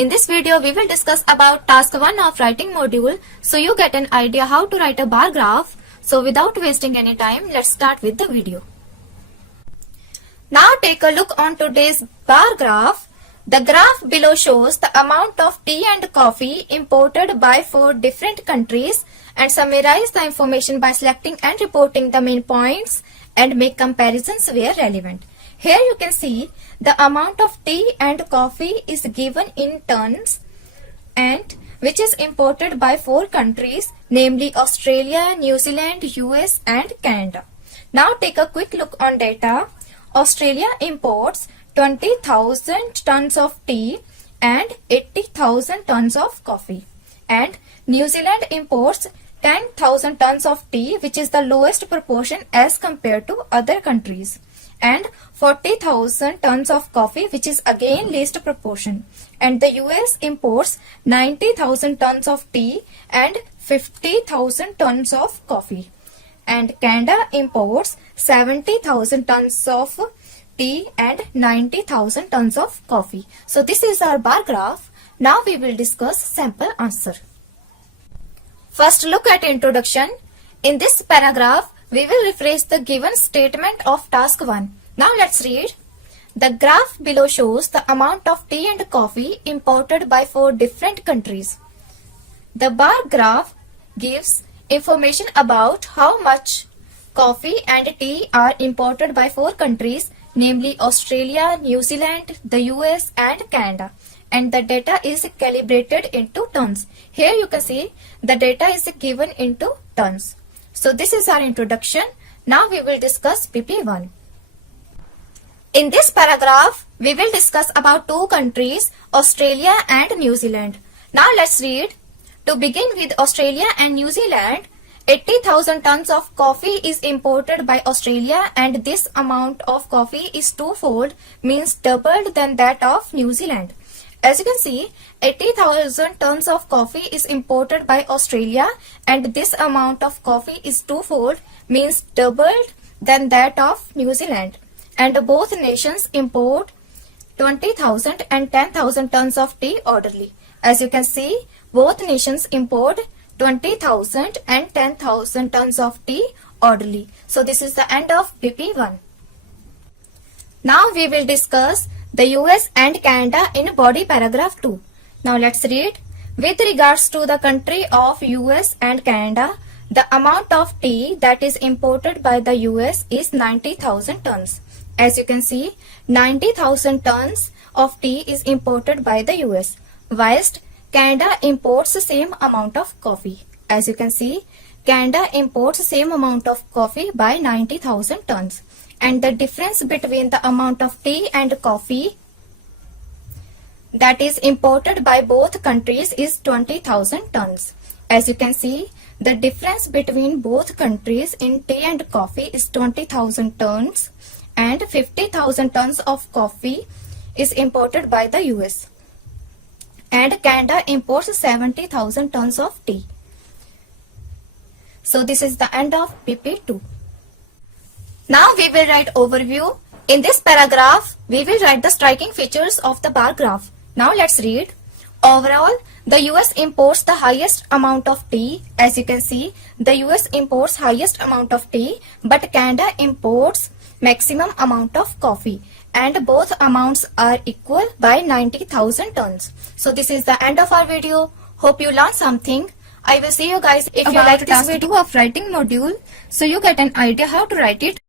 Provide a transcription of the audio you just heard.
In this video, we will discuss about task 1 of writing module, so you get an idea how to write a bar graph. So without wasting any time, let's start with the video. Now take a look on today's bar graph. The graph below shows the amount of tea and coffee imported by 4 different countries and summarize the information by selecting and reporting the main points and make comparisons where relevant. Here you can see the amount of tea and coffee is given in tons and which is imported by 4 countries, namely Australia, New Zealand, US and Canada. Now take a quick look on data. Australia imports 20,000 tons of tea and 80,000 tons of coffee, and New Zealand imports 10,000 tons of tea, which is the lowest proportion as compared to other countries, and 40,000 tons of coffee, which is again least proportion, and the US imports 90,000 tons of tea and 50,000 tons of coffee, and Canada imports 70,000 tons of tea and 90,000 tons of coffee. So this is our bar graph. Now we will discuss sample answer. First, look at introduction. In this paragraph, we will rephrase the given statement of task 1. Now let's read. The graph below shows the amount of tea and coffee imported by 4 different countries. The bar graph gives information about how much coffee and tea are imported by 4 countries, namely Australia, New Zealand, the US and Canada, and the data is calibrated into tons. Here you can see the data is given into tons. So this is our introduction. Now we will discuss PP1. In this paragraph, we will discuss about 2 countries, Australia and New Zealand. Now let's read. To begin with Australia and New Zealand, 80,000 tons of coffee is imported by Australia, and this amount of coffee is twofold, means doubled than that of New Zealand. As you can see, 80,000 tons of coffee is imported by Australia, and this amount of coffee is twofold, means doubled than that of New Zealand. And both nations import 20,000 and 10,000 tons of tea orderly. As you can see, both nations import 20,000 and 10,000 tons of tea orderly. So this is the end of PP1. Now we will discuss the US and Canada in body paragraph 2. Now let's read. With regards to the country of US and Canada, the amount of tea that is imported by the US is 90,000 tons. As you can see, 90,000 tons of tea is imported by the US, whilst Canada imports the same amount of coffee. As you can see, Canada imports the same amount of coffee by 90,000 tons. And the difference between the amount of tea and coffee that is imported by both countries is 20,000 tons. As you can see, the difference between both countries in tea and coffee is 20,000 tons, and 50,000 tons of coffee is imported by the US. And Canada imports 70,000 tons of tea. So this is the end of PP2. Now we will write overview. In this paragraph, we will write the striking features of the bar graph. Now let's read. Overall, the US imports the highest amount of tea. As you can see, the US imports highest amount of tea, but Canada imports maximum amount of coffee, and both amounts are equal by 90,000 tons. So this is the end of our video. Hope you learned something. I will see you guys if you like this video of writing module, so you get an idea how to write it.